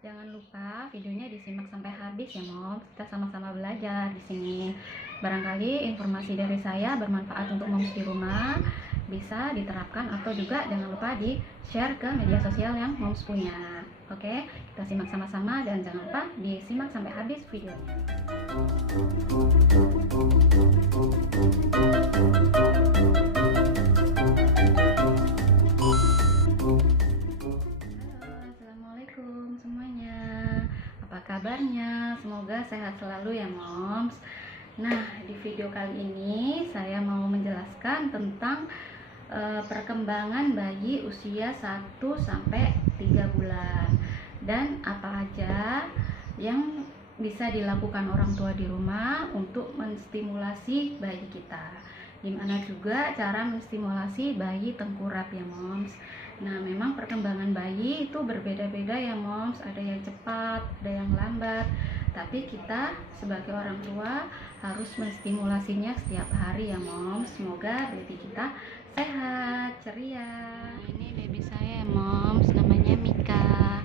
Jangan lupa videonya disimak sampai habis ya moms. Kita sama-sama belajar di sini. Barangkali informasi dari saya bermanfaat untuk moms di rumah, bisa diterapkan atau juga jangan lupa di-share ke media sosial yang moms punya. Oke, kita simak sama-sama dan jangan lupa disimak sampai habis videonya. Assalamualaikum semuanya. Apa kabarnya? Semoga sehat selalu ya moms. Nah, di video kali ini saya mau menjelaskan tentang perkembangan bayi usia 1 sampai 3 bulan dan apa aja yang bisa dilakukan orang tua di rumah untuk menstimulasi bayi kita. Gimana juga cara menstimulasi bayi tengkurap ya moms. Nah, memang perkembangan bayi itu berbeda-beda ya moms, ada yang cepat, ada yang lambat. Tapi kita sebagai orang tua harus menstimulasinya setiap hari ya moms. Semoga baby kita sehat, ceria. Nah, ini baby saya ya moms, namanya Mika.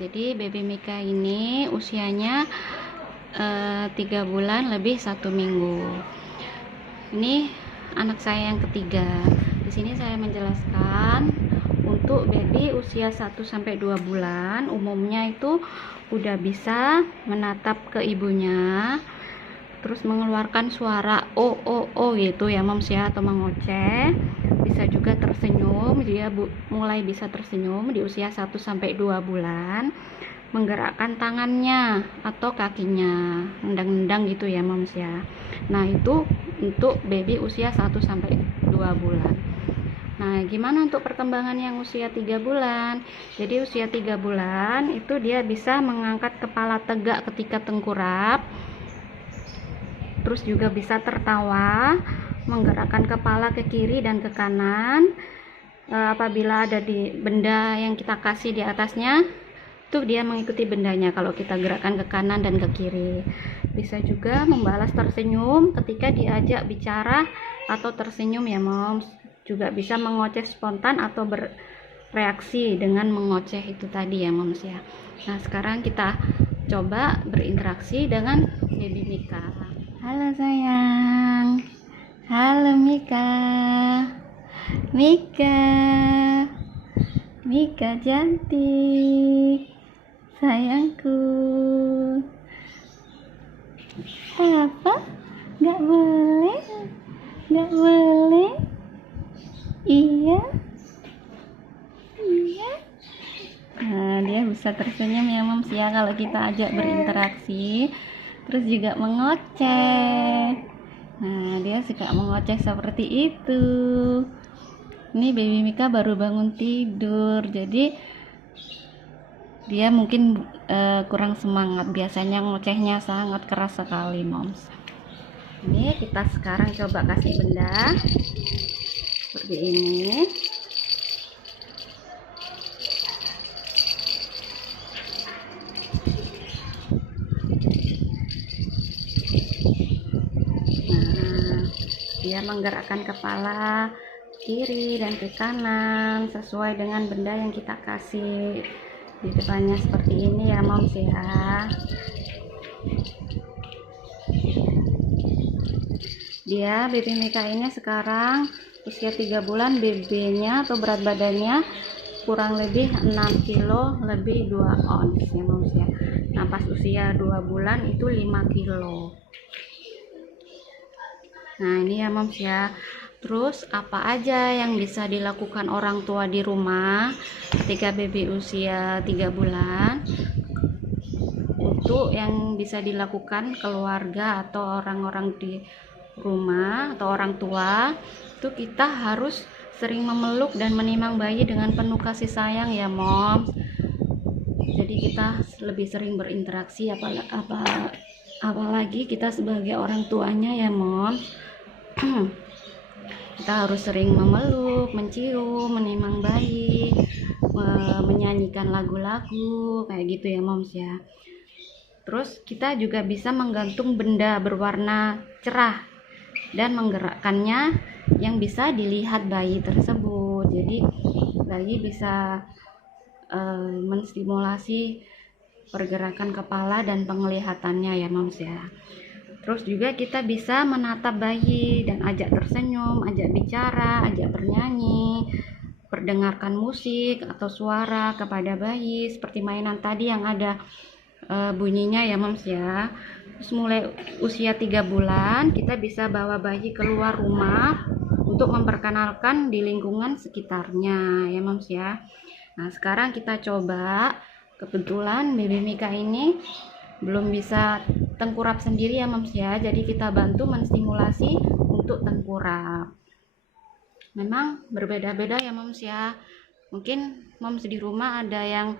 Jadi baby Mika ini usianya 3 bulan lebih 1 minggu. Ini anak saya yang ketiga. Di sini saya menjelaskan untuk baby usia 1 sampai 2 bulan umumnya itu udah bisa menatap ke ibunya, terus mengeluarkan suara o gitu ya moms ya, atau mengoceh. Bisa juga tersenyum, dia mulai bisa tersenyum di usia 1 sampai 2 bulan, menggerakkan tangannya atau kakinya, nendang-nendang gitu ya moms ya. Nah, itu untuk baby usia 1 sampai 2 bulan. Nah, gimana untuk perkembangan yang usia 3 bulan? Jadi usia 3 bulan itu dia bisa mengangkat kepala tegak ketika tengkurap, terus juga bisa tertawa, menggerakkan kepala ke kiri dan ke kanan. Apabila ada di benda yang kita kasih di atasnya, tuh dia mengikuti bendanya kalau kita gerakkan ke kanan dan ke kiri. Bisa juga membalas tersenyum ketika diajak bicara atau tersenyum ya moms. Juga bisa mengoceh spontan atau bereaksi dengan mengoceh itu tadi ya moms ya. Nah, sekarang kita coba berinteraksi dengan baby Mika. Halo sayang. Halo Mika. Mika cantik, sayangku. Apa? Gak boleh? Iya. Nah, dia bisa tersenyum ya moms ya kalau kita ajak berinteraksi, terus juga mengoceh. Nah, dia suka mengoceh seperti itu. Ini baby Mika baru bangun tidur, jadi dia mungkin kurang semangat. Biasanya ngocehnya sangat keras sekali moms. Ini kita sekarang coba kasih benda seperti ini. Nah, dia menggerakkan kepala kiri dan ke kanan sesuai dengan benda yang kita kasih di depannya seperti ini ya moms ya. Dia baby Mika ini sekarang usia 3 bulan, BB-nya atau berat badannya kurang lebih 6 kilo lebih 2 ons ya moms ya. Nah, pas usia 2 bulan itu 5 kilo. Nah, ini ya moms ya. Terus apa aja yang bisa dilakukan orang tua di rumah ketika baby usia 3 bulan? Untuk yang bisa dilakukan keluarga atau orang-orang di rumah atau orang tua, itu kita harus sering memeluk dan menimang bayi dengan penuh kasih sayang ya moms. Jadi kita lebih sering berinteraksi, apalagi kita sebagai orang tuanya ya moms. Kita harus sering memeluk, mencium, menimang bayi, menyanyikan lagu-lagu kayak gitu ya moms ya. Terus kita juga bisa menggantung benda berwarna cerah dan menggerakkannya yang bisa dilihat bayi tersebut. Jadi bayi bisa menstimulasi pergerakan kepala dan penglihatannya ya moms ya. Terus juga kita bisa menatap bayi dan ajak tersenyum, ajak bicara, ajak bernyanyi, perdengarkan musik atau suara kepada bayi seperti mainan tadi yang ada bunyinya ya moms ya. Terus mulai usia 3 bulan kita bisa bawa bayi keluar rumah untuk memperkenalkan di lingkungan sekitarnya ya moms ya. Nah sekarang kita coba, kebetulan baby Mika ini belum bisa tengkurap sendiri ya moms ya, jadi kita bantu menstimulasi untuk tengkurap. Memang berbeda-beda ya moms ya, mungkin moms di rumah ada yang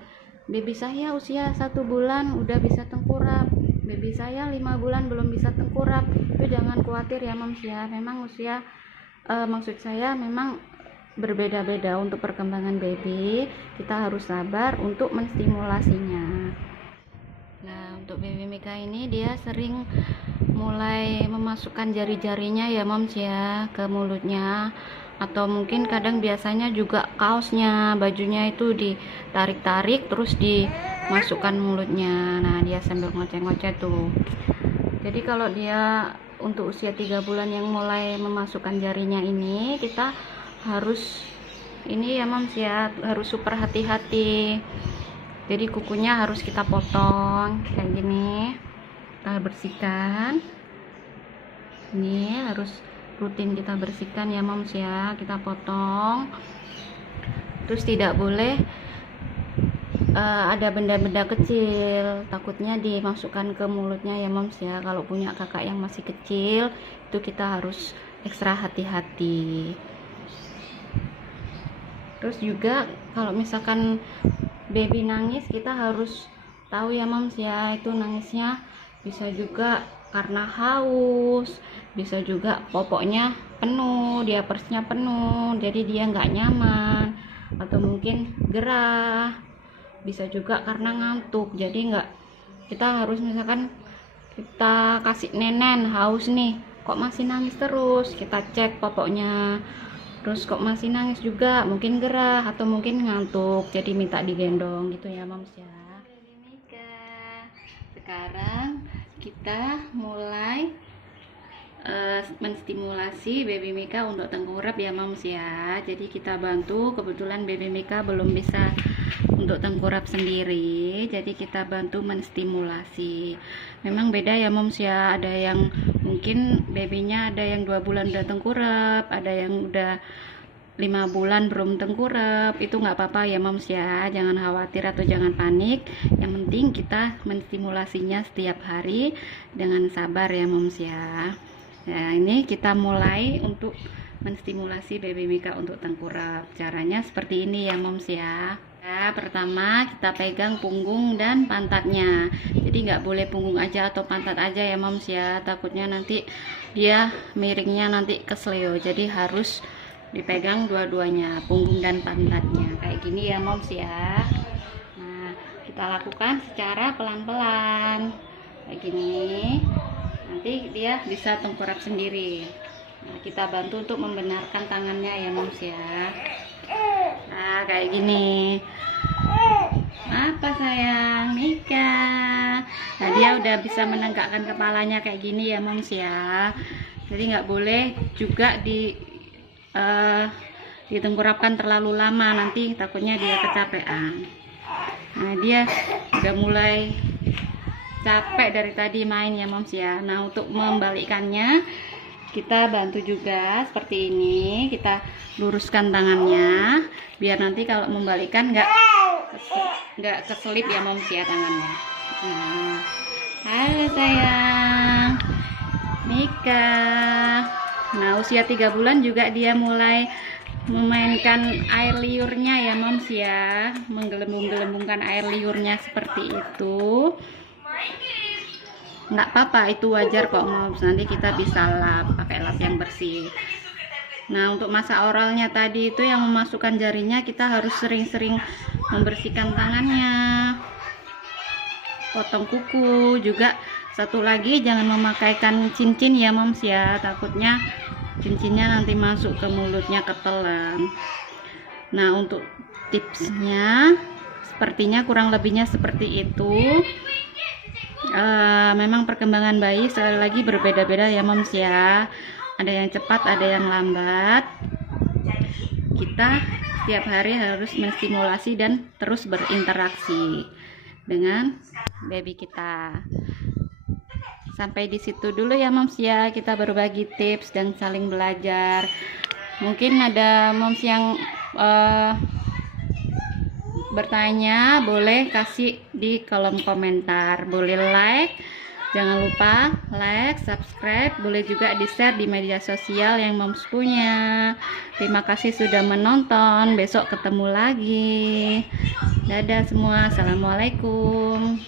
baby saya usia 1 bulan udah bisa tengkurap, baby saya 5 bulan belum bisa tengkurap. Itu jangan khawatir ya moms ya, memang usia maksud saya memang berbeda-beda untuk perkembangan baby, kita harus sabar untuk menstimulasinya. Nah untuk baby Mika ini dia sering mulai memasukkan jari-jarinya ya moms ya ke mulutnya, atau mungkin kadang biasanya juga kaosnya, bajunya itu ditarik-tarik terus dimasukkan mulutnya. Nah dia sambil ngoceh-ngoceh tuh. Jadi kalau dia untuk usia 3 bulan yang mulai memasukkan jarinya ini, kita harus ini ya moms ya, harus super hati-hati. Jadi kukunya harus kita potong kayak gini, kita bersihkan. Ini harus rutin kita bersihkan ya moms ya, kita potong. Terus tidak boleh ada benda-benda kecil, takutnya dimasukkan ke mulutnya ya moms ya. Kalau punya kakak yang masih kecil itu kita harus ekstra hati-hati. Terus juga kalau misalkan baby nangis, kita harus tahu ya moms ya, itu nangisnya bisa juga karena haus, bisa juga popoknya penuh, diapersnya penuh, jadi dia nggak nyaman, atau mungkin gerah, bisa juga karena ngantuk. Jadi kita harus misalkan kita kasih nenen haus nih, kok masih nangis terus, kita cek popoknya. Terus kok masih nangis juga, mungkin gerah atau mungkin ngantuk, jadi minta digendong gitu ya moms ya. Baby Mika, sekarang kita mulai menstimulasi baby Mika untuk tengkurap ya moms ya. Jadi kita bantu, kebetulan baby Mika belum bisa untuk tengkurap sendiri, jadi kita bantu menstimulasi. Memang beda ya moms ya, ada yang mungkin babynya ada yang 2 bulan udah tengkurap, ada yang udah 5 bulan belum tengkurap. Itu nggak apa-apa ya moms ya, jangan khawatir atau jangan panik. Yang penting kita menstimulasinya setiap hari dengan sabar ya moms ya. Nah ini kita mulai untuk menstimulasi baby Mika untuk tengkurap. Caranya seperti ini ya moms ya. Ya, pertama kita pegang punggung dan pantatnya. Jadi nggak boleh punggung aja atau pantat aja ya moms ya, takutnya nanti dia miringnya nanti kesleo. Jadi harus dipegang dua-duanya, punggung dan pantatnya kayak gini ya moms ya. Nah kita lakukan secara pelan-pelan kayak gini, nanti dia bisa tengkurap sendiri. Nah kita bantu untuk membenarkan tangannya ya moms ya. Nah kayak gini. Apa sayang Mika? Nah dia udah bisa menegakkan kepalanya kayak gini ya moms ya. Jadi nggak boleh juga ditengkurapkan terlalu lama, nanti takutnya dia kecapean. Nah dia udah mulai capek dari tadi main ya moms ya. Nah untuk membalikkannya kita bantu juga seperti ini, kita luruskan tangannya biar nanti kalau membalikkan nggak keselip ya moms ya tangannya. Nah, halo sayang Mika. Nah usia 3 bulan juga dia mulai memainkan air liurnya ya moms ya, menggelembung-gelembungkan air liurnya seperti itu. Nggak apa-apa, itu wajar kok moms, nanti kita bisa lap, pakai lap yang bersih. Nah untuk masa oralnya tadi itu yang memasukkan jarinya, kita harus sering-sering membersihkan tangannya, potong kuku juga. Satu lagi, jangan memakaikan cincin ya moms ya, takutnya cincinnya nanti masuk ke mulutnya ketelan. Nah untuk tipsnya Sepertinya kurang lebihnya seperti itu. Memang perkembangan bayi sekali lagi berbeda-beda ya moms ya, ada yang cepat ada yang lambat. Kita setiap hari harus menstimulasi dan terus berinteraksi dengan baby kita. Sampai di situ dulu ya moms ya, kita berbagi tips dan saling belajar. Mungkin ada moms yang bertanya, boleh kasih di kolom komentar, boleh like, jangan lupa like, subscribe, boleh juga di share di media sosial yang moms punya. Terima kasih sudah menonton, besok ketemu lagi. Dadah semua, assalamualaikum.